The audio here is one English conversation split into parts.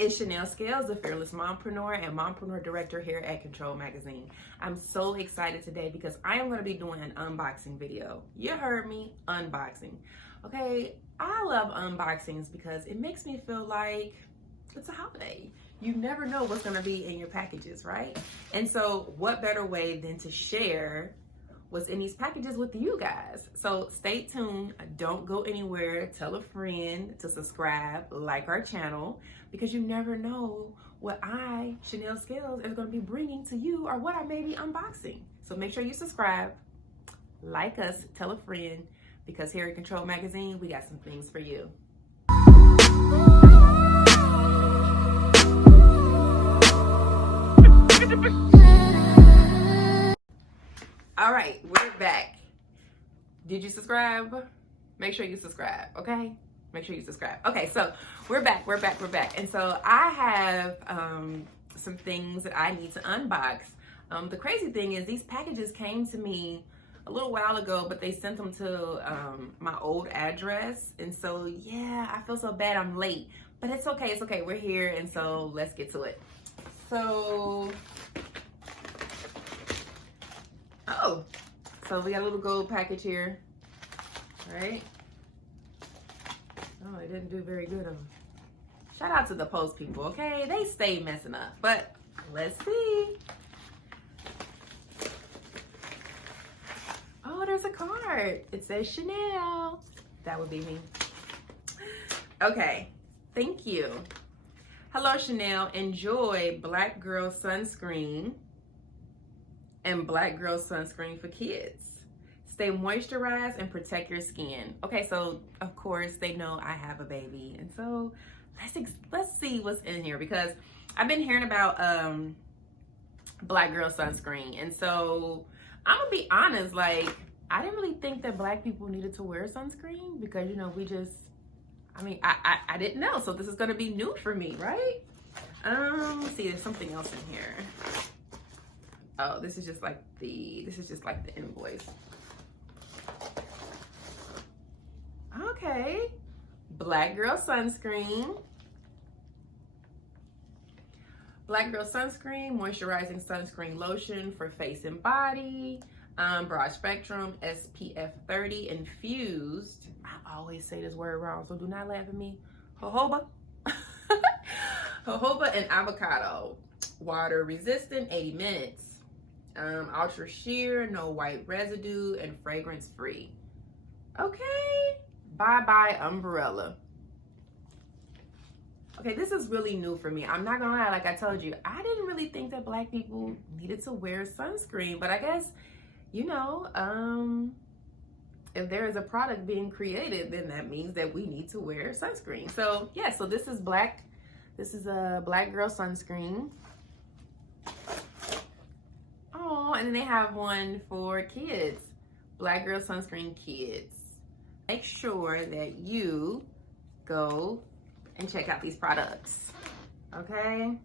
it's Chanel Scales, the fearless mompreneur and mompreneur director here at Control Magazine. I'm so excited today because I am going to be doing an unboxing video. You heard me, unboxing. Okay, I love unboxings because it makes me feel like it's a holiday. You never know what's going to be in your packages, right? And so what better way than to share what's in these packages with you guys. So stay tuned, don't go anywhere, tell a friend to subscribe, like our channel, because you never know what I, Chanel Scales, is gonna be bringing to you or what I may be unboxing. So make sure you subscribe, like us, tell a friend, because here at Control Magazine, we got some things for you. All right, we're back. Did you subscribe? Make sure you subscribe, okay? Make sure you subscribe. Okay, so we're back. And so I have some things that I need to unbox. The crazy thing is these packages came to me a little while ago, but they sent them to my old address. And so, yeah, I feel so bad I'm late, but it's okay, We're here, and so let's get to it. So, so we got a little gold package here, right? Oh, it didn't do very good on them. Shout out to the post people, okay? They stay messing up, but let's see. Oh, there's a card. It says Chanel. That would be me. Okay, thank you. Hello, Chanel. Enjoy Black Girl Sunscreen and Black Girl Sunscreen for kids. Stay moisturized and protect your skin. Okay, so of course they know I have a baby, and so let's see what's in here, because I've been hearing about Black Girl Sunscreen, and so I'm gonna be honest, like I didn't really think that Black people needed to wear sunscreen, because you know I didn't know, so this is gonna be new for me, right? Let's see, there's something else in here. Oh, this is just like the invoice. Okay. Black Girl Sunscreen. Black Girl Sunscreen, moisturizing sunscreen lotion for face and body. Broad spectrum, SPF 30, infused. I always say this word wrong, so do not laugh at me. Jojoba. Jojoba and avocado. Water resistant, 80 minutes. Ultra sheer, no white residue, and fragrance free. Okay, bye umbrella. Okay, this is really new for me. I'm not gonna lie, like I told you, I didn't really think that Black people needed to wear sunscreen, but I guess, you know, if there is a product being created, then that means that we need to wear sunscreen. So yeah, so this is a Black Girl Sunscreen. Oh, and then they have one for kids, Black Girl Sunscreen Kids. Make sure that you go and check out these products, okay?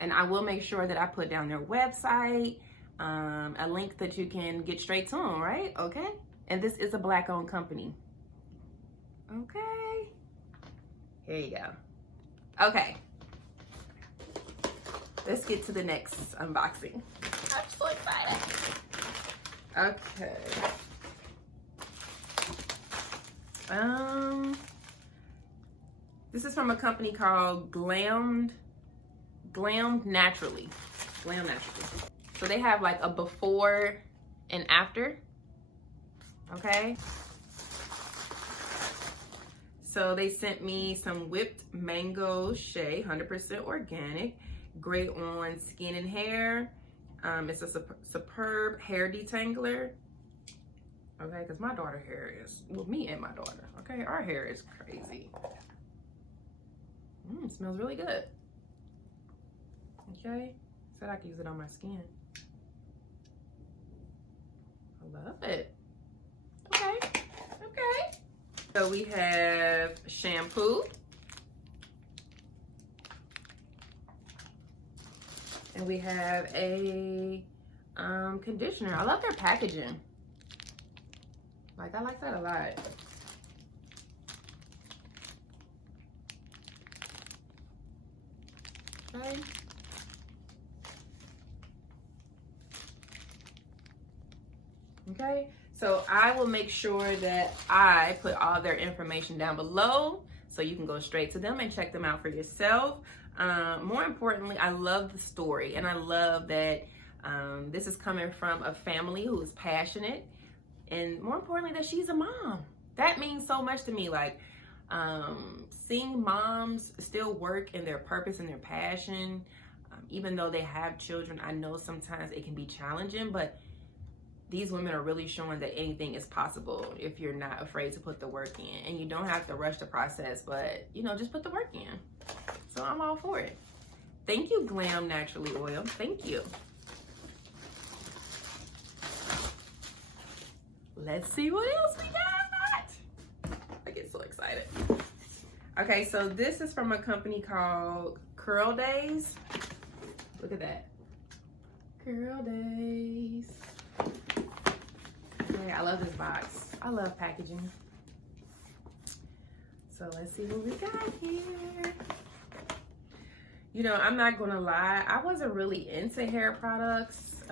And I will make sure that I put down their website, a link that you can get straight to them, right? Okay? And this is a Black-owned company. Okay. Here you go. Okay. Let's get to the next unboxing. I'm so excited. Okay. This is from a company called Glammed Naturally. Glam Naturally. So they have like a before and after. Okay. So they sent me some whipped mango shea, 100% organic. Great on skin and hair. It's a superb hair detangler. Okay, because my daughter hair is, well, me and my daughter, okay, our hair is crazy. It smells really good. Okay, said I could use it on my skin. I love it. Okay. So we have shampoo. And we have a conditioner. I love their packaging. Like, I like that a lot. Okay. Okay, so I will make sure that I put all their information down below so you can go straight to them and check them out for yourself. More importantly, I love the story, and I love that this is coming from a family who is passionate, and more importantly, that she's a mom. That means so much to me. Like, seeing moms still work in their purpose and their passion, even though they have children. I know sometimes it can be challenging, but these women are really showing that anything is possible if you're not afraid to put the work in. And you don't have to rush the process, but you know, just put the work in. So I'm all for it. Thank you, Glam Naturally Oil. Thank you. Let's see what else we got. I get so excited. Okay, so this is from a company called Curl Days. Look at that. Curl Days. Okay, I love this box. I love packaging. So let's see what we got here. You know, I'm not gonna lie, I wasn't really into hair products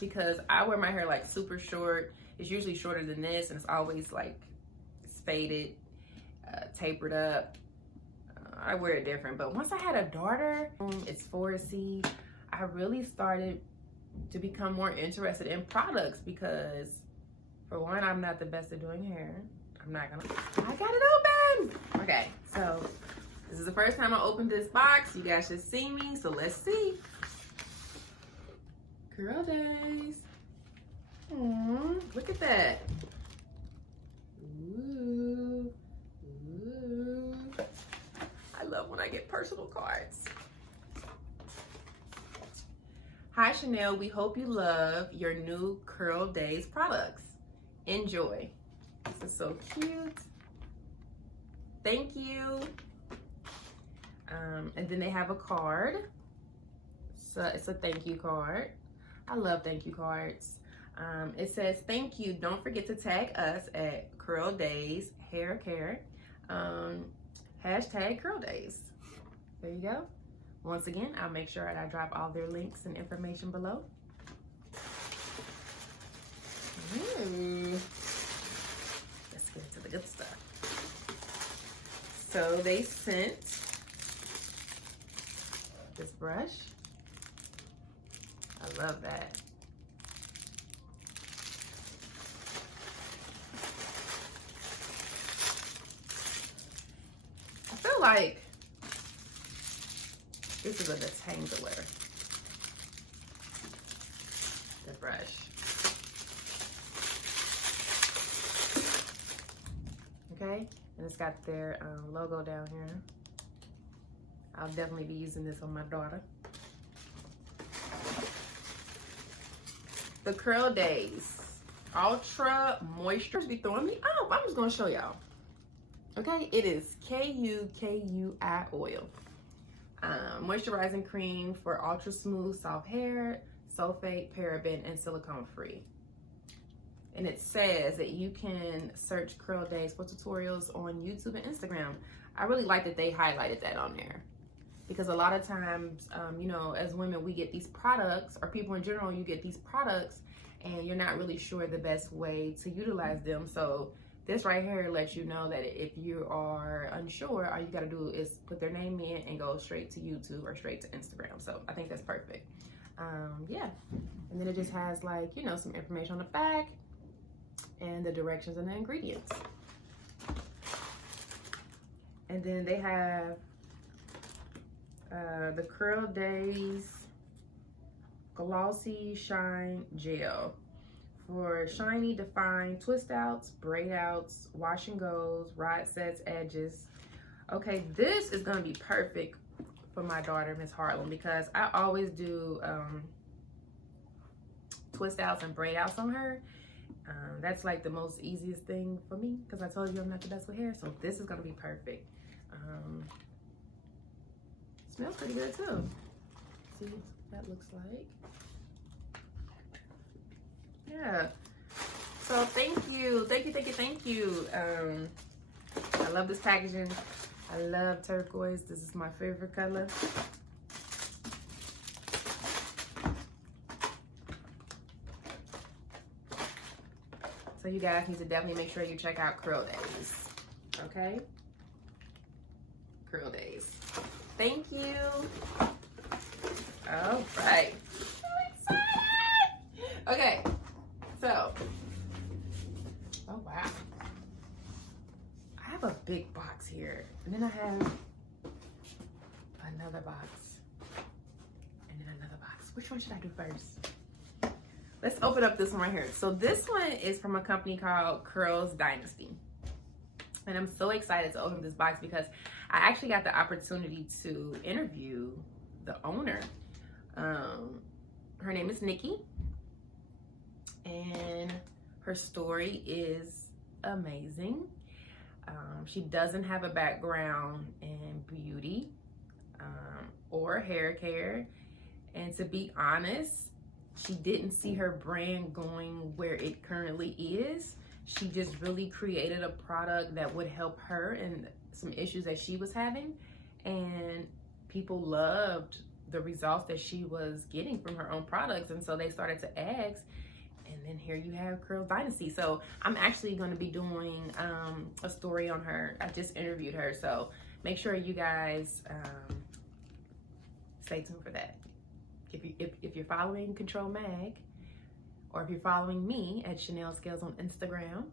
because I wear my hair like super short. It's usually shorter than this, and it's always like it's faded, tapered up. I wear it different, but once I had a daughter, it's 4C, I really started to become more interested in products because, for one, I'm not the best at doing hair. I got it open! Okay, so this is the first time I opened this box. You guys should see me, so let's see. Curl Days. Look at that. Ooh. Ooh. I love when I get personal cards. Hi Chanel, we hope you love your new Curl Days products. Enjoy. This is so cute. Thank you. And then they have a card. So it's a thank you card. I love thank you cards. It says, thank you. Don't forget to tag us at Curl Days Hair Care. Hashtag Curl Days. There you go. Once again, I'll make sure that I drop all their links and information below. Ooh. Let's get into the good stuff. So they sent this brush. I love that. I feel like this is a detangler, the brush. Okay, and it's got their logo down here. I'll definitely be using this on my daughter. The Curl Days Ultra Moisture. Be throwing me off. I'm just gonna show y'all. Okay, it is KUKUI oil. Moisturizing cream for ultra smooth, soft hair, sulfate, paraben, and silicone free. And it says that you can search Curl Days for tutorials on YouTube and Instagram. I really like that they highlighted that on there, because a lot of times, you know, as women, we get these products, or people in general, you get these products and you're not really sure the best way to utilize them. So this right here lets you know that if you are unsure, all you gotta do is put their name in and go straight to YouTube or straight to Instagram. So I think that's perfect. Yeah, and then it just has, like, you know, some information on the back and the directions and the ingredients. And then they have the Curl Days Glossy Shine Gel for shiny, defined twist outs, braid outs, wash and goes, rod sets, edges. Okay, this is gonna be perfect for my daughter, Miss Harlem, because I always do twist outs and braid outs on her. That's like the most easiest thing for me, because I told you I'm not the best with hair, so this is gonna be perfect. Smells pretty good too. See what that looks like. Yeah. So thank you. I love this packaging. I love turquoise. This is my favorite color. So you guys need to definitely make sure you check out Curl Days. Okay? Curl Days. Thank you. All right. So excited. Okay. So. Oh, wow. I have a big box here. And then I have another box. And then another box. Which one should I do first? Let's open up this one right here. So this one is from a company called Dynasty. And I'm so excited to open this box because I actually got the opportunity to interview the owner. Her name is Nikki. And her story is amazing. She doesn't have a background in beauty or hair care. And to be honest, she didn't see her brand going where it currently is. She just really created a product that would help her and some issues that she was having. And people loved the results that she was getting from her own products. And so they started to ask. And then here you have Curl Dynasty. So I'm actually going to be doing a story on her. I just interviewed her. So make sure you guys stay tuned for that. If you're following Control Mag, or if you're following me at chanelscales on Instagram,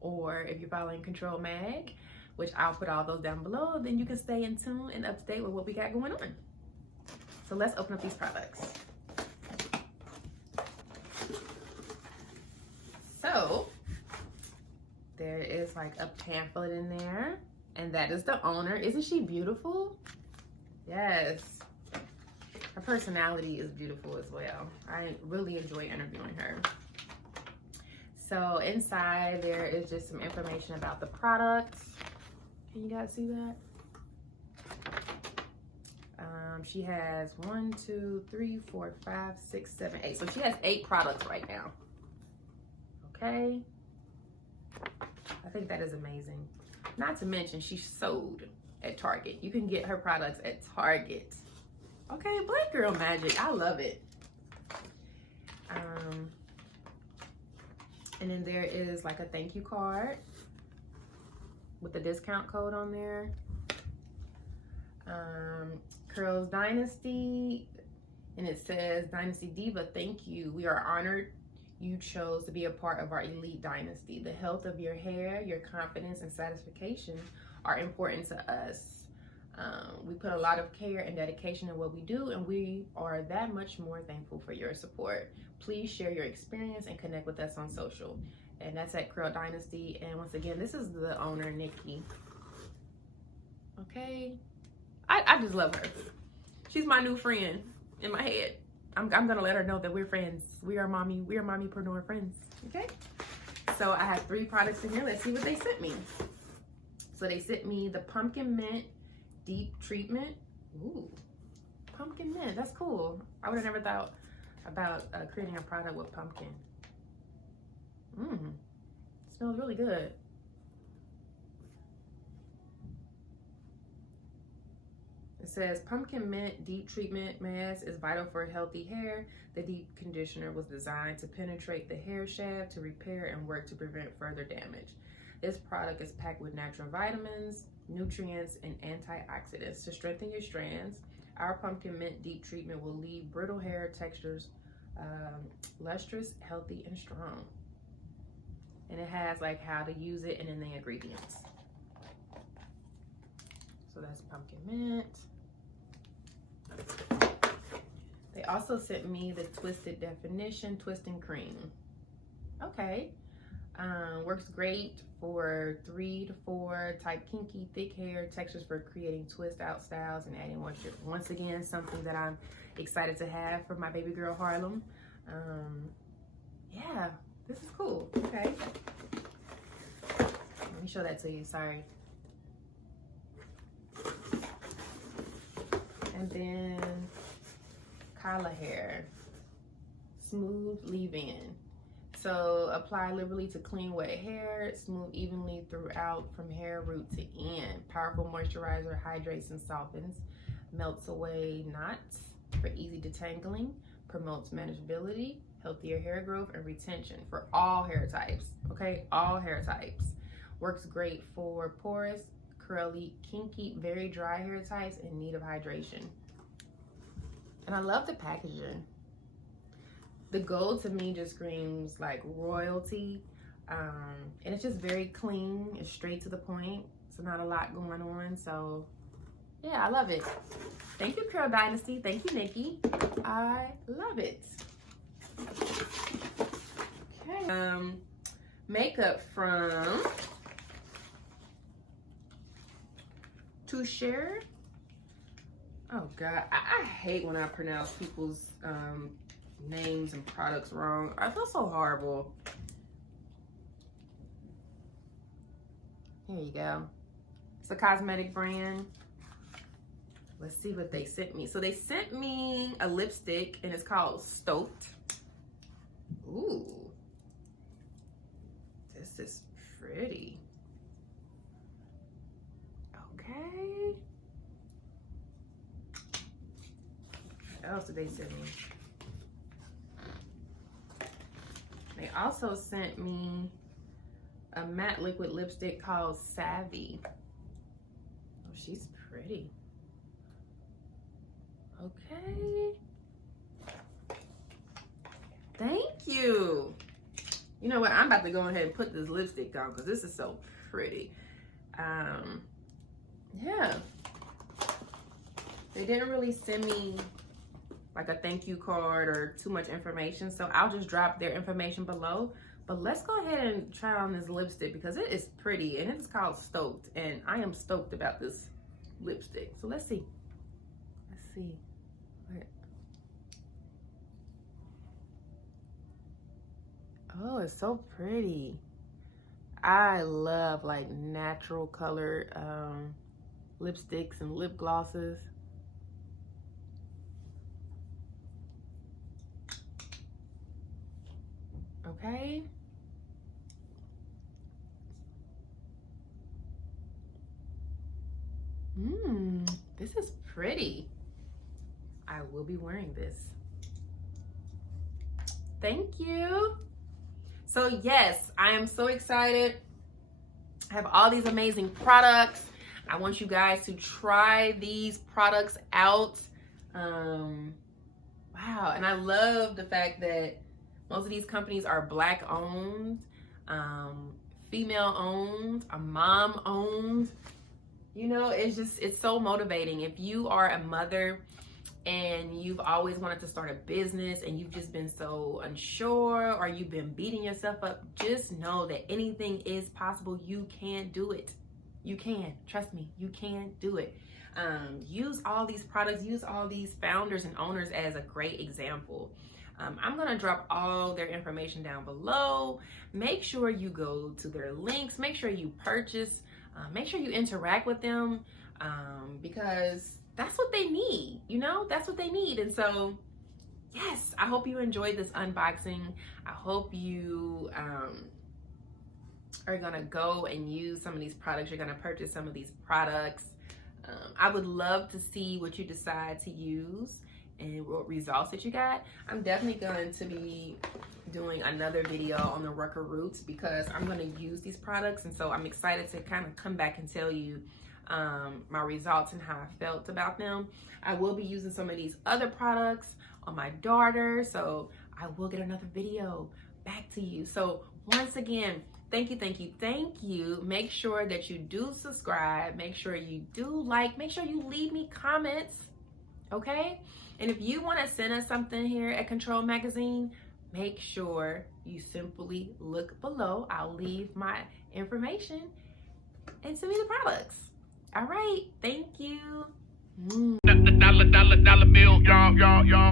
or if you're following Control Mag, which I'll put all those down below, then you can stay in tune and up to date with what we got going on. So let's open up these products. So there is like a pamphlet in there, and that is the owner. Isn't she beautiful? Yes. Her personality is beautiful as well. I really enjoy interviewing her. So inside there is just some information about the products. Can you guys see that? She has 1, 2, 3, 4, 5, 6, 7, 8. So she has 8 products right now. Okay. I think that is amazing. Not to mention she's sold at Target. You can get her products at Target. Okay, Black Girl Magic. I love it. And then there is like a thank you card with the discount code on there. Curl Dynasty, and it says, Dynasty Diva, thank you. We are honored you chose to be a part of our elite dynasty. The health of your hair, your confidence, and satisfaction are important to us. We put a lot of care and dedication in what we do, and we are that much more thankful for your support. Please share your experience and connect with us on social. And that's at Curl Dynasty. And once again, this is the owner, Nikki. Okay. I just love her. She's my new friend in my head. I'm gonna let her know that we're friends. We are mommypreneur friends. Okay. So I have 3 products in here. Let's see what they sent me. So they sent me the pumpkin mint deep treatment. Ooh, pumpkin mint. That's cool. I would have never thought about creating a product with pumpkin. Smells really good. It says pumpkin mint deep treatment mask is vital for healthy hair. The deep conditioner was designed to penetrate the hair shaft to repair and work to prevent further damage. This product is packed with natural vitamins, nutrients, and antioxidants to strengthen your strands. Our pumpkin mint deep treatment will leave brittle hair textures lustrous, healthy, and strong. And it has like how to use it and then the ingredients. So that's pumpkin mint. They also sent me the Twisted Definition Twisting Cream. Okay. Works great for 3 to 4 type kinky thick hair textures for creating twist out styles and adding moisture. Once again, something that I'm excited to have for my baby girl Harlem. Yeah, this is cool. Okay. Let me show that to you. Sorry. And then Kala hair, smooth leave-in. So apply liberally to clean wet hair, smooth evenly throughout from hair root to end. Powerful moisturizer, hydrates and softens, melts away knots for easy detangling, promotes manageability, healthier hair growth and retention for all hair types, okay? All hair types. Works great for porous, curly, kinky, very dry hair types in need of hydration. And I love the packaging. The gold to me just screams like royalty. And it's just very clean. It's straight to the point. So not a lot going on. So yeah, I love it. Thank you, Curl Dynasty. Thank you, Nikki. I love it. Okay. Makeup from Touche. Oh God, I hate when I pronounce people's names and products wrong. I feel so horrible. Here you go. It's a cosmetic brand. Let's see what they sent me. So they sent me a lipstick and it's called Stoked. Ooh. This is pretty. Okay. What else did they send me? They also sent me a matte liquid lipstick called Savvy. Oh, she's pretty. Okay. Thank you. You know what? I'm about to go ahead and put this lipstick on because this is so pretty. Yeah. They didn't really send me like a thank you card or too much information, so I'll just drop their information below. But let's go ahead and try on this lipstick because it is pretty and it's called Stoked, and I am stoked about this lipstick. So let's see. Let's see. Oh, it's so pretty. I love like natural colored lipsticks and lip glosses. Okay. This is pretty. I will be wearing this. Thank you. So yes, I am so excited. I have all these amazing products. I want you guys to try these products out. Wow, and I love the fact that most of these companies are Black owned, female owned, mom owned. You know, it's so motivating. If you are a mother and you've always wanted to start a business and you've just been so unsure or you've been beating yourself up, just know that anything is possible. You can do it. You can. Trust me, you can do it. Use all these products, use all these founders and owners as a great example. I'm gonna drop all their information down below. Make sure you go to their links, make sure you purchase, make sure you interact with them, because that's what they need, you know, that's what they need. And so, yes, I hope you enjoyed this unboxing. I hope you are gonna go and use some of these products. You're gonna purchase some of these products. I would love to see what you decide to use and what results that you got. I'm definitely going to be doing another video on the Rucker Roots because I'm going to use these products, and so I'm excited to kind of come back and tell you my results and how I felt about them. I will be using some of these other products on my daughter, so I will get another video back to you. So once again, thank you, thank you, thank you. Make sure that you do subscribe, make sure you do like, make sure you leave me comments, okay? And if you want to send us something here at Control Magazine, make sure you simply look below. I'll leave my information and send me the products. All right, thank you. Dollar bill, y'all.